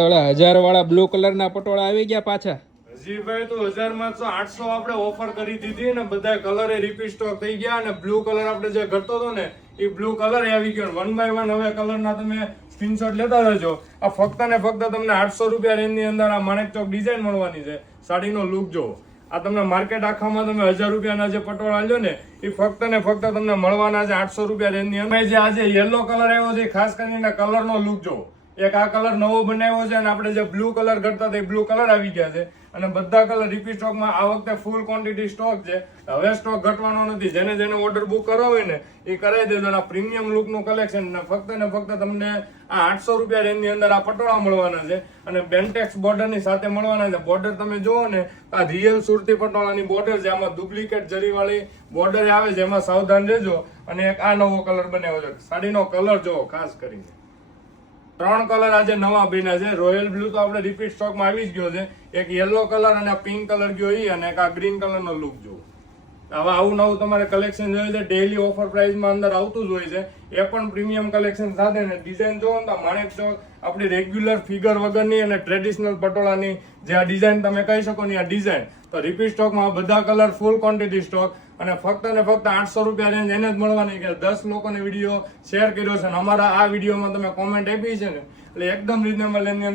ઓલા 1000 વાળા blue colour ના પટોળા આવી ગયા પાછા. હજી ભાઈ તો 1000 માં 800 આપણે ઓફર કરી દીધી ને, બધા કલર રિપીટ સ્ટોક થઈ ગયા. અને બ્લુ કલર આપણે જે ઘટતો હતો ને એ બ્લુ કલર આવી ગયો. 1 બાય 1 હવે કલર ના તમે સ્ક્રીનશોટ લેતા રહેજો. આ ફક્ત ને ફક્ત તમને 800 રૂપિયા રેન્જ ની અંદર આ માણેક ચોક ડિઝાઇન મળવાની છે. સાડીનો લુક જોવો. આ તમને માર્કેટ આખામાં તમે 1000 રૂપિયાના જે પટોળા લ્યો ને એ ફક્ત ને ફક્ત તમને મળવાના છે 800 રૂપિયા રેન્જ ની અંદર. જે આજે યલો કલર આવ્યો છે ખાસ કરીને કલર નો લુક જોવો. એક આ કલર નવો બનાવ્યો છે અને આપણે જે બ્લુ કલર ઘટતા હતા એ બ્લુ કલર આવી ગયા છે. અને બધા કલર રિપીટ સ્ટોકમાં આ વખતે ફૂલ ક્વોન્ટિટી સ્ટોક છે. હવે સ્ટોક ઘટવાનો નથી. જેને ઓર્ડર બુક કરવો હોય ને એ કરાવી દેજો. આ પ્રીમિયમ લુક નું કલેક્શન ફક્ત ને ફક્ત તમને આ 800 રૂપિયા રેન્જ ની અંદર આ પટોળા મળવાના છે. અને બેન્ટેક્સ બોર્ડર ની સાથે મળવાના છે. બોર્ડર તમે જુઓ ને આ રિયલ સુરતી પટોળાની બોર્ડર છે. આમાં ડુપ્લિકેટ જરી વાળી બોર્ડર આવે છે. એમાં સાવધાન રહેજો. અને એક આ નવો કલર બનાવ્યો છે. સાડીનો કલર જોવો ખાસ કરીને. 3 કલર આજે નવા બન્યા છે. રોયલ બ્લુ તો આપણે રિપીટ સ્ટોકમાં આવી જ ગયો છે. એક યલો કલર અને પિંક કલર ગયો ઈ અને એક આ ગ્રીન કલર નો લુક જોવો. હવે આવું નવું તમારે કલેક્શન જોઈએ છે. ડેઈલી ઓફર પ્રાઇસમાં અંદર આવતું જ હોય છે. એ પણ પ્રીમિયમ કલેક્શન સાથે ને ડિઝાઇન જોવો ને તો માણેક ચોક આપણી રેગ્યુલર ફિગર વગરની અને ટ્રેડિશનલ પટોળાની જે આ ડિઝાઇન તમે કહી શકો ને આ ડિઝાઇન તો રિપીટ સ્ટોકમાં બધા કલર ફૂલ ક્વોન્ટિટી સ્ટોક. અને ફક્ત ને ફક્ત 800 રૂપિયા રેન્જ એને જ મળવાની. કે 10 લોકોને વિડીયો શેર કર્યો છે અને અમારા આ વિડીયોમાં તમે કોમેન્ટ આપી છે ને એટલે એકદમ રીઝનેબલ એની